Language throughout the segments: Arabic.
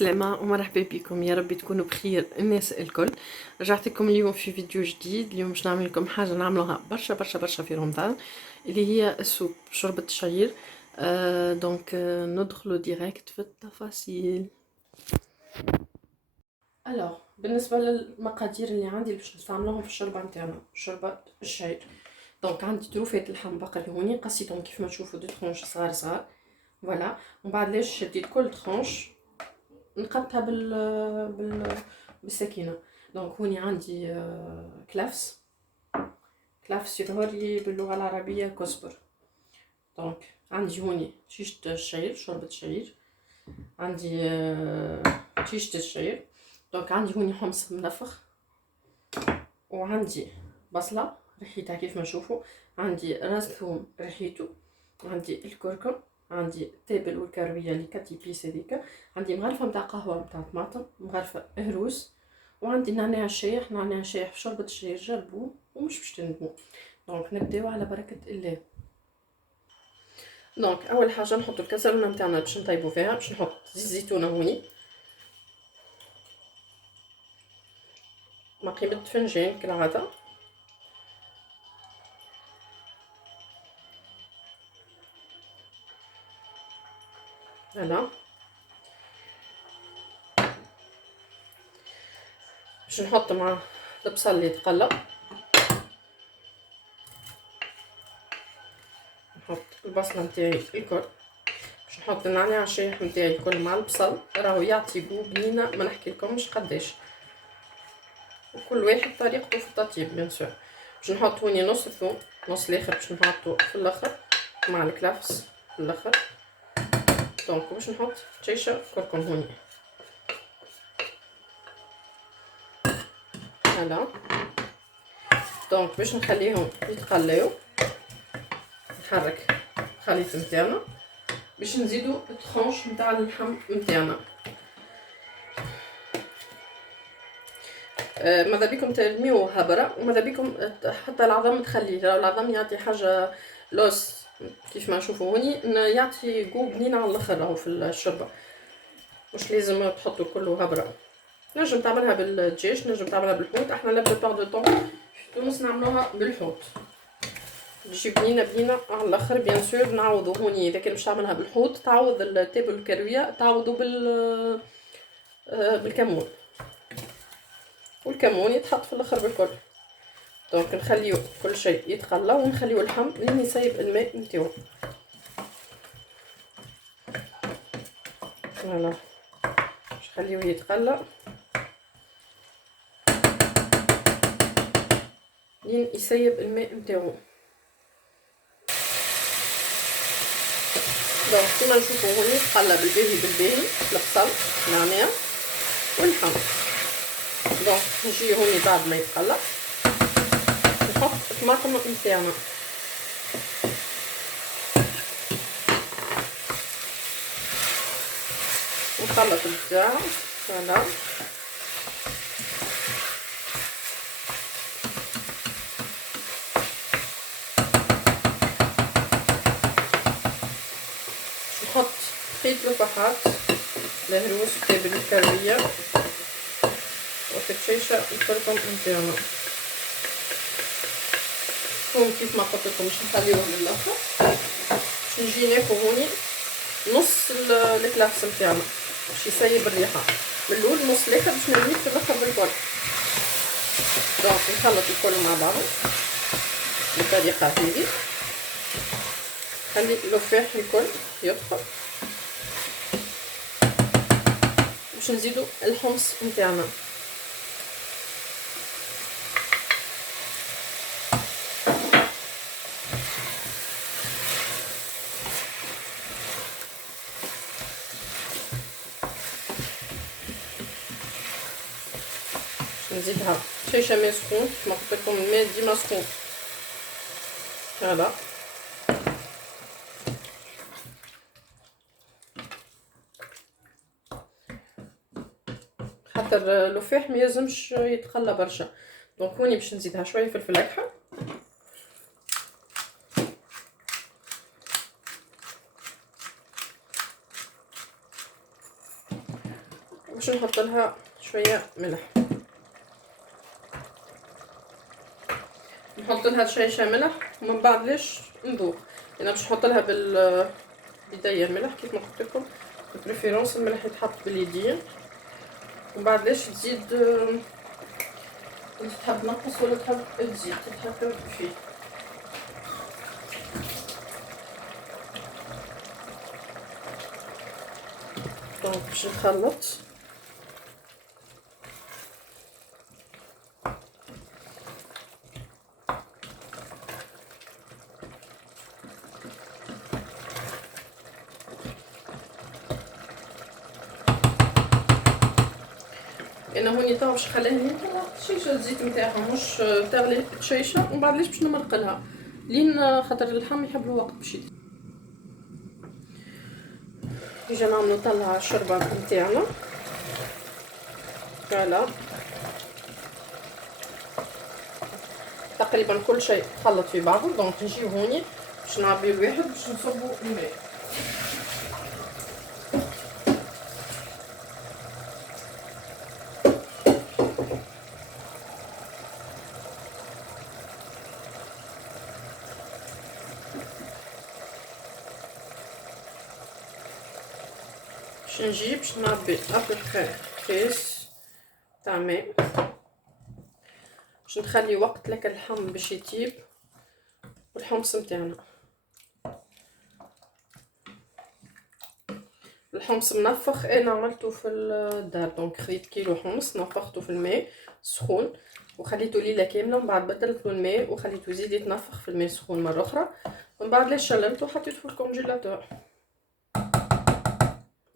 السلامة ومرحبا بكم، يا رب تكونوا بخير الناس الكل. رجعت لكم اليوم في فيديو جديد. اليوم باش نعمل لكم حاجة نعملوها برشا برشا برشا في رمضان، اللي هي السوب شوربة الشعير. دونك ندخلوا ديريكت في التفاصيل. الوغ بالنسبة للمقادير اللي عندي باش نستعملوهم في الشوربة نتاعنا، شوربة الشعير. دونك عندي تروفات اللحم بقري هوني، قصيتهم كيف ما تشوفوا دو ترونش صغار صغار، فوالا. ومن بعد لاش شديت كل ترونش نقطها بالسكينه. دونك هوني عندي كلافس، كلافس يظهرلي باللغه العربيه كزبر. دونك عندي هوني شيشه الشعير، شوربه الشعير. عندي شيشه الشعير. دونك عندي هوني حمص منفخ، وعندي بصله ريحتها كيف ما نشوفوا، عندي راس ثوم ريحته، عندي الكركم، عندي التابل والكرويه اللي كتي بيس هذيك، عندي مغرفه نتاع قهوه نتاع طماطم، مغرفه هروس، وعندي نعناع شايح. نعناع شايح في شوربه الشعير جربوه ومش باش تندموا. دونك نبداو على بركه الله. دونك اول حاجه نحطوا الكسرونه نتاعنا باش نطيبوا فيها. باش نحط زيت زيتونه هوني ما قيمه فنجان كالعاده. فوالا باش نحط مع البصل اللي تقلى، نحط البصله نتاعي الكل، باش نحط النعناع الشايح نتاعي الكل مع البصل، راهو يعطي بو بنينه ما نحكي لكمش قداش، وكل واحد طريقته في التطيب بيان سور. باش نحط هوني نص ثوم، نص الاخر باش نحطو في الاخر مع الكلافس في الاخر. دونك باش نحط شيشه كركم هوني. فوالا دونك باش نخليهم يتقلاو، نحرك الخليط نتاعنا باش نزيدو الترونش نتاع اللحم نتاعنا. ماذا بيكم ترميوها برا، وماذا بيكم حتى العظم تخليه، العظم يعطي حاجه لوس كيف ما نشوفوا هوني، يعطي جو بنين على الاخر راهو في الشوربه، مش لازم تحطوا كله هبره. نجم تعملها بالدجاج، نجم تعملها بالحوت، احنا لا بلوبار دو طون في تونس نعملوها بالحوت، تجي بنينه بنينه على الاخر. بيان سور نعوضوا هوني اذا كان باش تعملها بالحوت تعوض التابل الكرويه تعوضوا بالكمون، والكمون يتحط في الاخر بالكل. دونك نخليو كل شيء يتقلى ونخليو اللحم لين يسيب الماء نتاعو. فوالا باش نخليوه يتقلى لين يسيب الماء نتاعو. دونك كيما نشوفو هوني تقلى بالباهي بالباهي البصل النعناع واللحم. دونك نجي هوني بعد ما يتقلى نحط الطماطم نتاعنا، ونخلط البتاع. فوالا نحط خيط لفحات الهروس التابل الكرويه وفتشيشه الكركم نتاعنا. ثوم كيف ما قلت لكم باش نخليوه للاخر، باش نجي ناكل هوني نص الكلاكس نتاعنا باش يسيب الريحه من الاول، نص الاخر باش نرميه في الاخر بالكل. دونك نخلط الكل مع بعضه بالطريقه هذه، خلي اللفاح الكل يدخل باش نزيدو الحمص نتاعنا. نزيدها شيشه ماء سخون كيما قلت لكم، الماء ديما سخون. فوالا خاطر اللفاح ما يلزمش يتقلى برشا. دونك هوني باش نزيدها شويه فلفل اكحل، باش نحط لها شويه ملح، نحط لها شيشه ملح ومن بعد ليش نذوق. انا باش نحط لها بالبدايه الملح كيف ما قلت لكم، بريفيرونس الملح يتحط باليدين، ومن بعد ليش تزيد انت تحب تنقص ولا تحب تزيد تتحكم فيه. دونك باش نخلط. انا هوني تو باش نخليها لين تطلع الشيشه الزيت نتاعها مش تغلي الشيشه، ومن بعد ليش باش نمرقلها لين خاطر اللحم يحب له وقت باش يجي نعملو نطلع الشوربه نتاعنا. فوالا تقريبا كل شيء خلط في بعضه. دونك نجيو هوني باش نعبيو الواحد باش نصبو الماء. باش نجيب باش نعبي ابريخي كيس تاع ماء باش نخلي وقت لك اللحم باش يطيب والحمص نتاعنا. الحمص منفخ انا عملته في الدار. دونك خديت كيلو حمص نفخته في الماء سخون وخليته ليله كامله، ومن بعد بدلت له الماء وخليته يزيد يتنفخ في الماء سخون مره اخرى، ومن بعد ليش شللته وحطيته في الكونجيلاتور.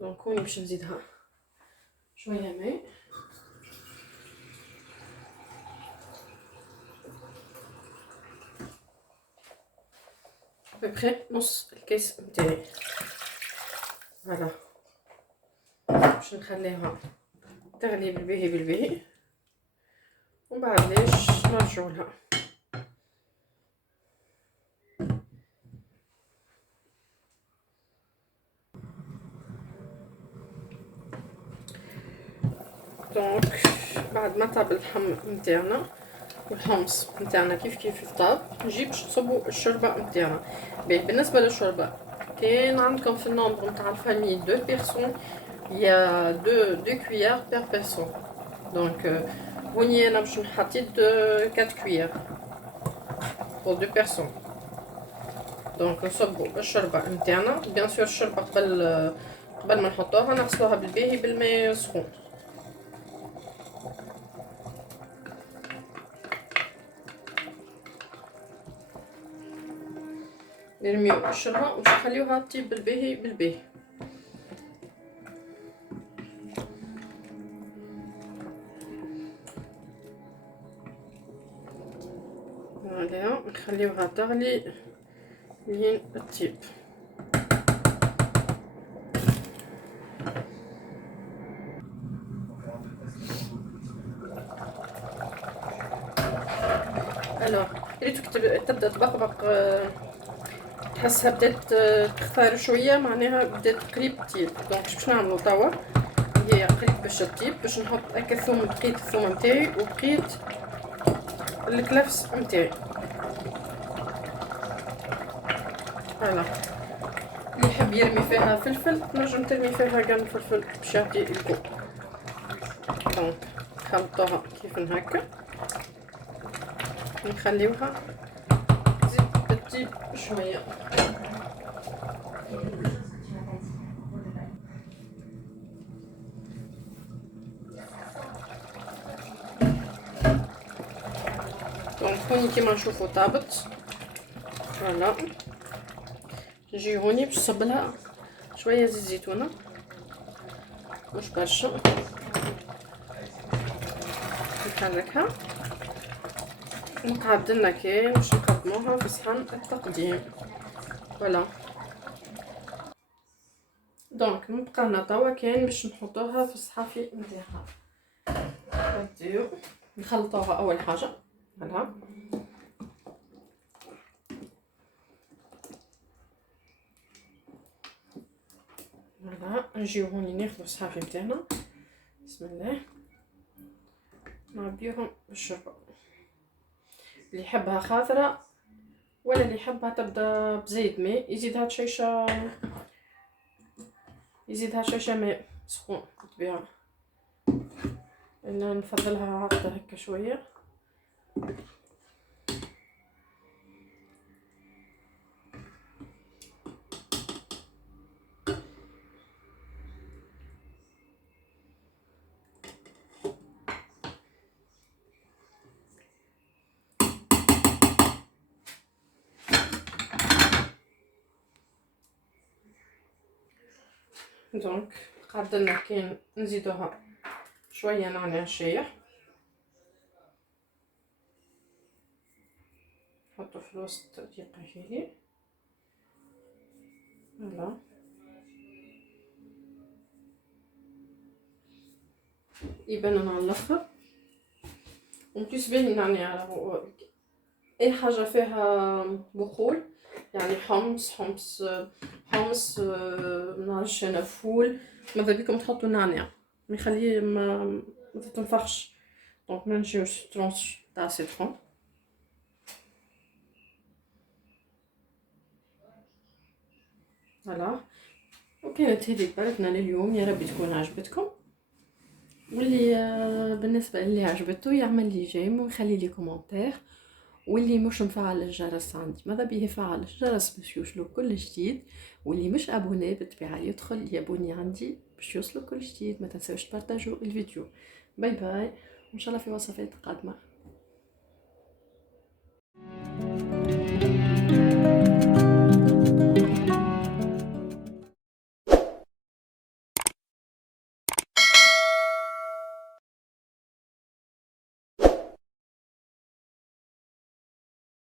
دونك هوني باش نزيدها شويه ماء. ابري نص الكيس نتاعي. فوالا باش نخليها تغلي بالباهي بالباهي، ومن بعد ليش نرجعو لها. دونك بعد ما طاب اللحم نتاعنا والحمص نتاعنا كيف كيف طاب، نجيب باش نصبو الشوربه نتاعنا. بالنسبه للشوربه كاين عندكم في النومبر نتاع الفامي 2 بيرسون يا 2 كويير بير بيرسون. دونك هوني انا باش حطيت 4 كويير بور 2 بيرسون. دونك نصبو الشوربه نتاعنا. بيان سور الشوربه قبل ما نحطوها نغسلوها بالباهي بالماء سخون. نرميو الشوربه وباش نخليوها تطيب بالباهي بالباهي. فوالا نخليوها تغلي لين تطيب. الوغ ريتك تبدا تبقبق، تحسها بدات تختار شويه معناها بدات قريب تطيب. دونك باش نعملو توا هي قريب باش تطيب. باش نحط هكا الثوم، بقيت الثوم نتاعي وبقيت الكلفس نتاعي. فوالا اللي يحب يرمي فيها فلفل تنجم ترمي فيها قرن فلفل باش يعطي الكو. دونك نخلطوها كيف هكا نخليوها تزيد تطيب شويه. دونك هوني كيما نشوفو طابت. فوالا نجي هوني باش نصبلها شويه زيت زيتونه مش برشا، نحركها ونقعد لنا كاين باش نقدموها في صحن التقديم. فوالا دونك نبقى لنا توا كاين باش نحطوها في الصحافي نتاعها. نبداو نخلطوها اول حاجه. فوالا فوالا نجيو هوني ناخدو الصحافي نتاعنا بسم الله نعبيهم بالشوربه. اللي يحبها خضرة ولا اللي يحبها تبدا بزيت ماء يزيدها شيشه، ماء سخون بالطبيعه. انا نفضلها هكذا هكا شويه. دونك قعدلنا كاين نزيدوها شويه نعناع شايح، نحطو في الوسط دقيقه هذي. فوالا يبان على الاخر. ومبليس باين نعناع اي حاجه فيها بخور، يعني حمص نعرفش انا فول، ماذا بيكم تحطوا نعناع ما يخليه ما تتنفخش. دونك ما نجيوش ترونش تاع سيترون. فوالا وكانت هذيك بردنا لليوم، يا رب تكون عجبتكم. واللي بالنسبه اللي عجبته يعمل لي جيم ويخلي لي كومنتير، واللي مش مفعل الجرس عندي ماذا بيه يفعل الجرس باش يوصلو كل جديد، واللي مش ابوني بالطبيعه يدخل يابوني عندي باش يوصلو كل جديد. ما تنساوش تبارطاجوا الفيديو. باي باي، ان شاء الله في وصفات قادمه.